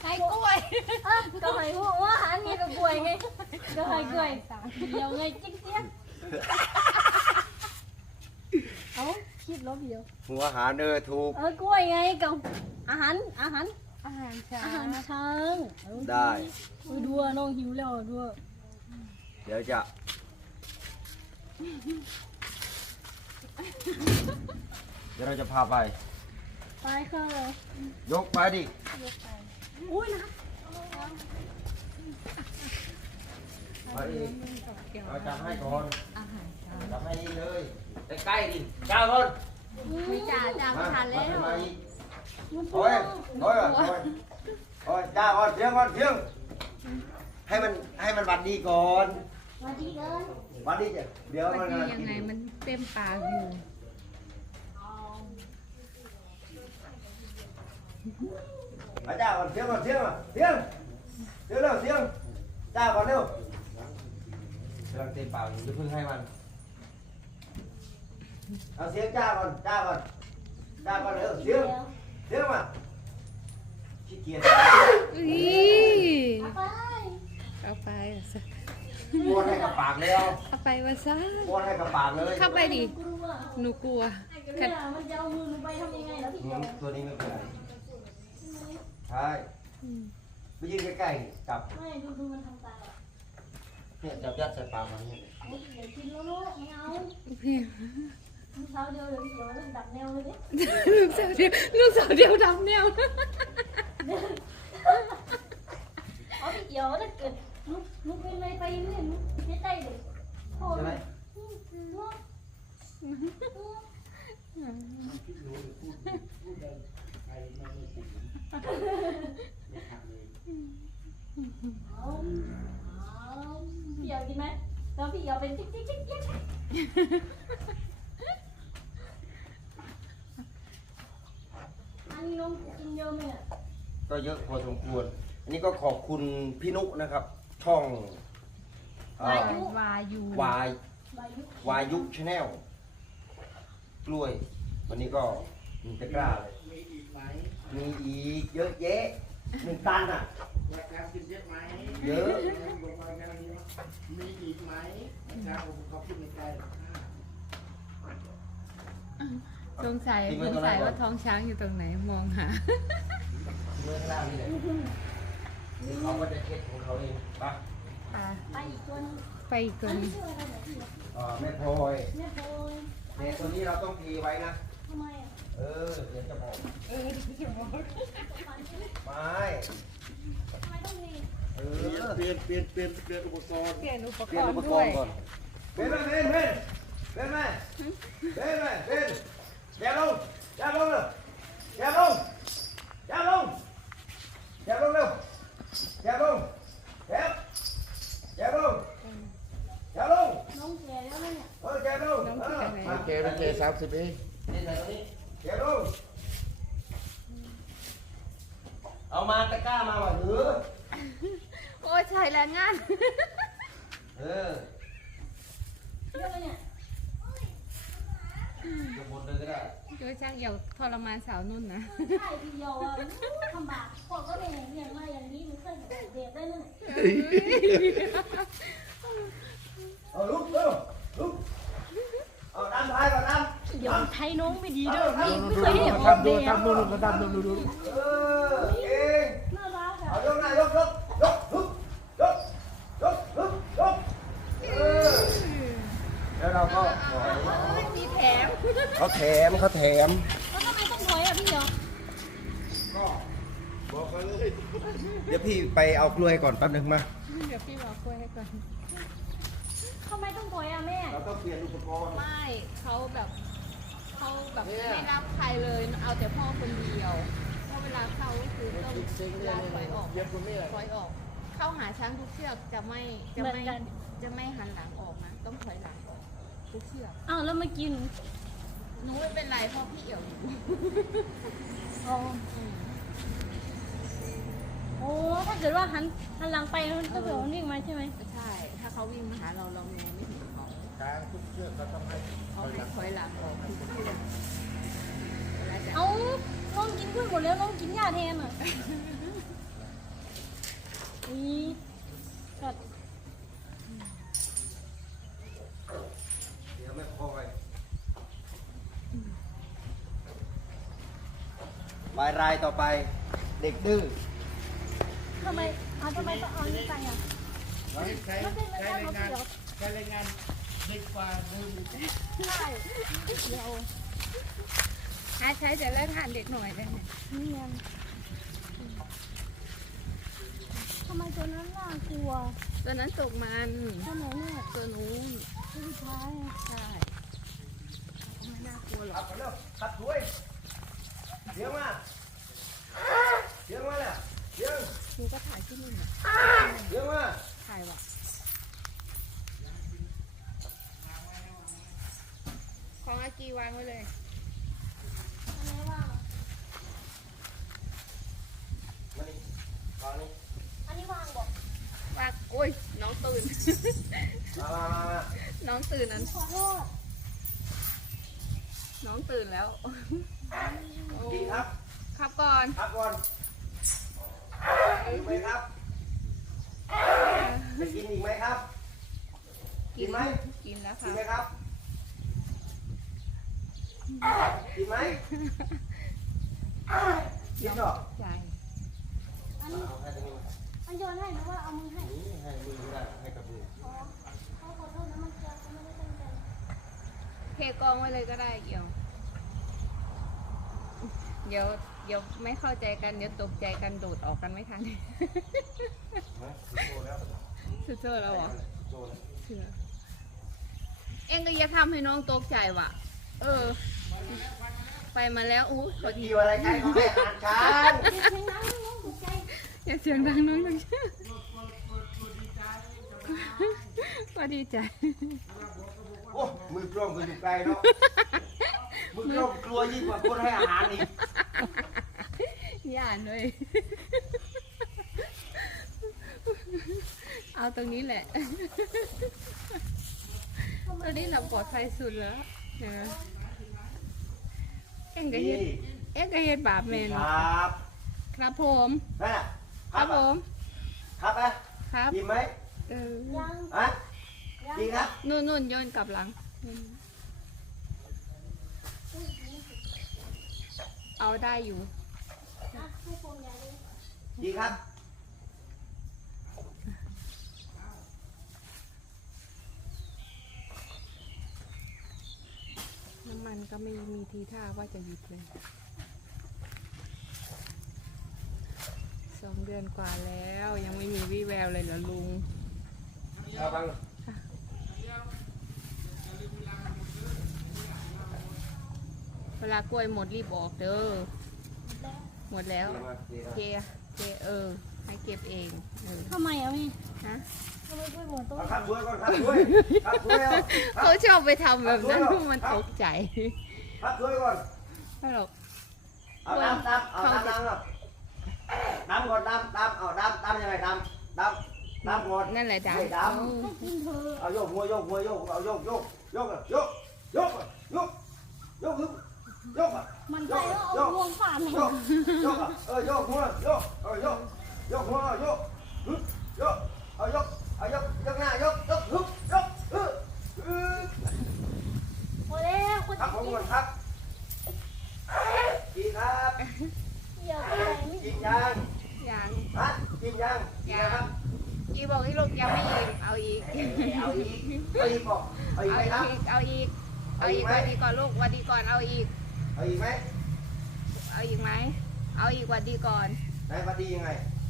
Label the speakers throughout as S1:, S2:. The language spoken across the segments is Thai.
S1: ไก่กล้วยก็ให้หัวว่าหันนี่ก็กล้วยไงก็ให้กล้วยเดียวไงจิ๊กเจี๊ยบเอาคิดลบเดียว
S2: หัวหาถูก
S1: กล้วยไงกับอาหาร
S3: ช้า
S1: อาหาร
S3: ง
S1: ช้าง
S2: ได้
S1: ดูน้องหิวแล้วดู
S2: เดี๋ยวจะ เดี๋ยวเราจะพาไป
S1: ไปค่ะ
S2: ยกไปดิ
S1: อุ้ยนะ
S2: ไปดิเราจับให้ก่อน
S3: อาหารเช้า
S2: จับให้นี่เลยใกล้ๆดิจ้าคน
S3: ไม่จ่าไม่ทันแล้ว
S2: มาอีกโอ้ยจ้าก่อนเพียงให้มันบัดดีก่อน
S1: มาดีเลย
S2: บัดดีจ้ะเดี๋ยว
S3: วั
S2: มัน น
S3: นี้ยังไงมันเต็มปากอยู่
S2: จ้าก่อนเพียงเร็วจ้าก่อนเร็วกำลังเต็มปากอยู่จะพึ่งให้มันเอาเสียงจ้าก่อนเร็วเสียงมาขี้เกียจ
S3: อีเอาไปซะ
S2: ป้อนให้กับปากแล้ว
S3: เอาไปว่าซะ
S2: ป้อนให้กับปากเลย
S3: เข้าไปดิ
S1: กลัว
S3: หนูกลัว
S1: มันจะเอามือไปทำยังไงแล้วพี่
S2: ตัวนี้ไม่เป็นไรใช่ไปยืนใกล้ๆจับ
S1: ไม่ดูมันทำตา
S2: เนี่ยจับยัดใส่ปากมันเนี่ย
S1: เดี๋ยวกินแล้วลูกไม่เอา
S3: พี่
S1: เช้าเดียวเดี๋ยวเริ่มดับแนวเลยดิ
S3: ลูกสาวเดียวดำแนว
S1: เอาพี่เดี๋ยวถ้าเกิดลูกเป็นอะไรไปเนี่ยลูกไม่ได้เลยโอ้
S2: ใช่ไหม
S1: พี่อยากกินไหมแล้วพี่อยากเป็นจิ๊กอันนี้น้องกินเยอะไหมอ่ะ
S2: ก็เยอะพอสมควรอันนี้ก็ขอบคุณพี่นุนะครับ ช่อง
S3: วา
S2: วาย
S3: วายุ
S2: ชาแนลกล้วย วันนี้ก็มีตะกร้าเลยมีอีกเยอะแยะ1 ตันอ่ะ
S4: อยากการกินเยอะไหม
S2: เยอะ
S4: มีอีกไหมนะครับผมขอบคุณในใจ
S3: สงสัยว่าท้องช้างอยู่ตรงไหนมองหา
S2: เมื่อล่างนี่แหละเขาก็จะเช็ดของเขาเองปะ
S1: ไปอีกตัวนึง
S3: ไปอีกค
S1: อัน
S3: น
S1: นี้ชื่ออะไรเนี่ยพี่
S2: แม่พลอย
S1: แม่โพย
S2: เนี่ยตัวนี้เราต้องทีไว้นะ
S1: ทำไมอ่ะ
S2: เดี๋ยวจะบอกไม่
S1: ทำไมต้องมี
S4: เปลี่ยนอุปกรณ์
S3: เปลี่ยนอุปก
S2: เปลี่ยน
S3: ร
S2: อุ
S3: ณ์
S2: ปก
S3: ด้ว
S2: ร
S3: ย
S2: ณ์ก่อนเป็นแม่อย่าลงอย่าลงเร็วอย่าลงเร็วอย่าลงอย่าลง
S1: น้องแก่แล้วเนี่ย
S2: อย่าลง
S3: น้องเขียนไหน
S4: โอเค30เอง
S2: นี่ใส่ตรงนี้อย่าลงเอามาตะกร้ามาว่ะถือ
S3: โอ้ยใช่แรงงาน
S2: เออ
S1: เยอะเลยเนี่ย
S2: จะหมดเลยก็ได้
S3: โดยช่างอย่าทรมานสาวนุ่นนะ
S1: ใช่พี่โยอ่ะทำบาปพวกก็เนี่ยมาอย่างนี้มันเคยเด็กได้เลย
S2: เอาลุกเร็วลุกเอาดันท้ายก่อนดัน
S1: เดี๋ยวไทยน้องไม่ดีเด้อพี่ไม่
S4: ดู
S1: เคยเห็น
S4: ทำดูดู
S2: เก่ง
S1: น่ารัก
S2: เอา
S1: อ่ะ
S2: ยกหน้ายกแล้วเราก็
S3: มีแถม
S2: เขาแถม
S1: แล้วทำไมต้องถอยอ่ะพี่โย
S2: ก็บอกมาเลยเดี๋ยวพี่ไปเอากล้วยก่อนแป๊บนึงมา
S3: เดี๋ยวพี่บอกกล้วยให้ก่อน
S1: ทำไมต้องถอยอ่ะแม่
S2: เราต้องเปลี่ยนอุปกรณ์
S3: ไม่เขาแบบไม่รับใครเลย เอาแต่พ่อคนเดียวเพราะเวลาเข้าก็คือต้องเวลาถอยออก
S4: เย็บคุณแม่
S3: ถอยออก เข้าหาช้างทุกเชือกจะไม่หันหลังออกนะต้องถอยหลังออกทุกเชือก
S1: อ้าวแล้วเมื่อกี้
S3: หนูไม่เป็นไรเพราะพี่เอี่ยวอยู่
S1: อ๋อโอ้ถ้าเกิดว่าหันหลังไปมันก็แบบวิ่งมาใช่ไหม
S3: ใช่ ถ้าเขาวิ่งมาหาเราเรามองไม่เห็นเขา
S4: การทุกเชือกก็ต้องให้
S3: เขาให้ถอยหลังออกทุกเชือกเวลาจะ
S1: เอาน้องกินเพื่อนหมดแล้วน้องกินยาแทนอ่ะ
S2: รายต่อไป เด็กดื้อ
S1: ทำไมทำไมต้องเอานี่ไปอ่ะ
S4: ใช้แรงงานใช้แรงงานเด็กกว่าเดิม
S1: ใช่เดี๋ยว
S3: ใช้แต่แรกทานเด็กหน่อยเลยเนี่ย
S1: นี่ไงทำไมตัวนั้นน่ากลัว
S3: ตัวนั้นตกมัน
S1: ทำไมเนี่ย
S3: ตัวนู้น
S1: ตัวสุดท้ายอะ
S3: ใช่ไม่น่ากลัวหร
S2: ขั
S3: อบ ก
S2: ไปเร็วขับด้วยเดี๋ยวมาเนี่ยเดี๋ยว
S3: ครูก็ถ่ายที่นี่น่ะ
S2: เดี๋ยวมา
S3: ถ่ายว่ะของอากีวางไว้เลย
S1: อันนี้ว่าง
S2: มานี่วางนี่
S1: อันนี้ว่างบอก
S3: วางโอ้ยน้องตื่น
S2: มา
S3: น้องตื่นนั้น
S1: ขอโทษ
S3: น้องตื่นแล้ว
S2: กินครับ
S3: ครับก่อน
S2: ครับก่อนกินไหมครับไปกินอีกไหมครับ กินไหม
S3: กินแล้วค
S2: กิ
S3: รั
S2: น
S3: บ
S2: ไหมครับกินไหมกินหรอ
S3: ใช่
S1: อันนี้
S2: เอาให้ตรงนี้
S1: อันโยนให้หรือว่าเอามือให้
S2: นี่ให้มือก็ได้ให้กับมือ
S1: อ๋อเขาขอโทษนะมันเกินเขาไม่ได้ตั้งใจ
S3: เทกองไว้เลยก็ได้เกี่ยว เดี๋ยวไม่เข้าใจกัน เดี๋ยวตกใจกันโดดออกกันไม่ทัน
S2: โตแล้ว
S3: สุดโซ่แล้วเหรอ
S2: โตแล้ว
S3: เชื่อเอ็งก็อย่าทำให้น้องตกใจว่ะ เออ ไปมาแล้วอู้พอดี
S2: เกี่ยวอะไรกันเขาให้อาหารช้าง
S1: เสียงดังน้องตกใจ
S3: อย่าเสียงดังน้องจังเชื่อก็ดีใจ
S2: โอ้มือกล้องก็อยู่ไกลเนาะมือกล้องกลัวยิ่งกว่าคนให้อาหารอีก
S3: อย่าเลย เอาตรงนี้แหละตอนนี้เราปลอดภัยสุดแล้วเออเอ็งก็เฮ็ด
S2: นี่
S3: เอ็งก็เฮ็ดบาปแมน
S2: ครับ
S3: ครับผม
S2: นั่นน่ะ
S3: ครับผม
S2: ครับอ่ะ
S3: ครับ
S2: กินไหม
S3: เออ
S1: ยัง
S2: อ่ะ
S1: ยัง
S2: กินครับ
S3: นู่นโยนกลับหลัง เอาได้อยู่
S1: นะให้ผมอย่าเลย
S2: กินครับ
S3: น้ำมันก็ไม่มีทีท่าว่าจะหยุดเลย 2 เดือนกว่าแล้วยังไม่มีวี่แววเลยเหรอลุง
S2: เอาบัง
S3: เวลากล้วยหมดรีบออกเด้อ หมดแล้ว เกให้เก็บเองเออ
S1: ทำไมอ่ะพี่
S3: ฮะ
S1: ทำไมด้วยหมดตัว
S2: เอาครับด้วยก่อนครับด้วยครับด้วยเอา
S3: เขาชอบไปทำแบบนั้นเพราะมันตกใจ
S2: ครับด้วยก่อน
S3: ไม่หรอก
S2: เอาดำเอาดำก่อนดำก่อนดำเอาดำยังไงดำก่อน
S3: นั่นแหละจ้ะ
S2: ให้ด
S1: ให้กินเธอะ
S2: ำเอาโยกหัวโยกเอาโยกอ่ะ
S1: มันใจว่าเอางวงฝ่าหนู
S2: โยกอ่ะโยกหัวโยกหัวโยกเอายกหน้ายกฮึบ
S1: พอแล้วคน
S2: ครับผมก่อนครับกินครับ
S1: เกี่ยวอะไรไม่
S2: กินยัง
S3: ยัง
S2: ฮะกินยังครับ
S3: อีบอกให้ลูกยังไม่อิ่มเอาอีก
S2: เอาอีกบอกเอาอีกไหมครับ
S3: เอาอีกวันดีก่อนลูกวันดีก่อนเอาอีก
S2: เอาอีกไหม
S3: เอาอีกไหมเอาอีกวันดีก่อน
S2: ไหนวัดดียังไง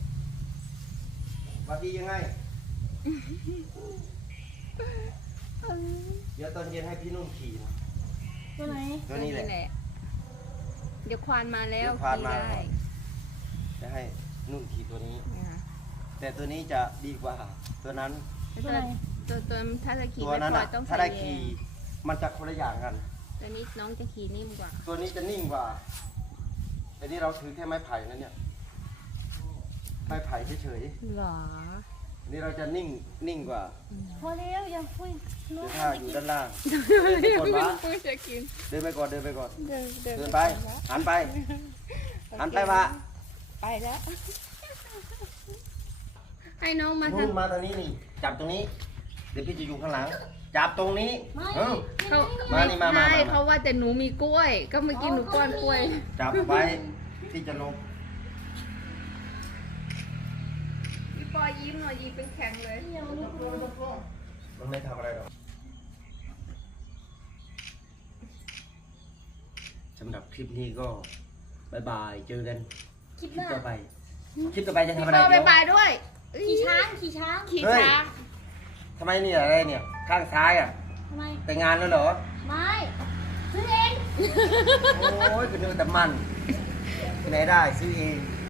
S2: เดี๋ยวตอนเย็นให้พี่นุ่มขี่นะ
S1: ตัวไหน
S2: ตัวนี้แหละ
S3: เดี๋ยวควานมาแล้ว
S2: เดี๋ยวควานมา
S3: ขี่ได้
S2: จะให้นุ่มขี่ตัวนี้
S3: นะคะ
S2: แต่ตัวนี้จะดีกว่าตัวนั้น
S1: ตัวไหน
S3: ตัวถ้าจะขี่
S2: ตัว
S3: ไม่
S2: นั้น
S3: พอ
S2: อ่ะ
S3: ต้อง
S2: ถ้า
S3: ใส่
S2: ได้
S3: แย
S2: ขี่มันจะคนละอย่างกัน
S3: ตัวนี้น้องจะขี่นิ่มกว่า
S2: ตัวนี้จะนิ่งกว่าแต่นี่เราถือแค่ไม้ไผ่นั่นเนี่ยไม้ไผ่เฉย
S3: หรอ
S2: ๆนี่เราจะนิ่งกว่า
S1: พอแล้วอย่าคุย
S2: เดี๋ยวถ้าอยู่ด้านล่าง
S3: ยัง
S2: กด
S3: ไม่
S2: วะ
S3: รู้จะกิน
S2: เดินไปก่อน เดินไป
S3: เดิน
S2: ไป หันไปมา
S3: ไปแล้ว ให้น้องมา
S2: นู่น
S3: ทำ
S2: มาตรงนี้นี่ จับตรงนี้ เดี๋ยวพี่จะอยู่ข้างหลัง จับตรงนี้
S1: ไม่
S2: เออ
S3: เขา
S2: มานี่มา
S3: ใช่เขาว่าแต่หนูมีกล้วย ก็เมื่อกี้หนูป้อนกล้วย
S2: จับไว้ที่จะลบ
S3: พี่ปอยิ้มหน่อยยิ้มเป็นแข็งเลย
S2: มันไม่ทำอะไรหรอกสำหรับคลิปนี้ก็บายบายเจอกัน
S1: คิด
S2: คลิป
S1: มาก
S2: ต่อไปคลิปต่อไปจะทำอะไร
S3: พี่ปอ
S2: เดี๋ยว
S3: บายด้วย
S1: ขี่ช้างขี่ช้าง
S3: ขี่
S2: เฮ้ย
S3: ช้าง
S2: ทำไมเนี่ยอะไรเนี่ย ข้างซ้ายอ่ะ
S1: ทำไม
S2: แต่งงานแล้วเหรอ
S1: ไม่ซื้อเอง
S2: โอ้ยคุณนึกแต่มันที่ไหนได้ซื้อเอง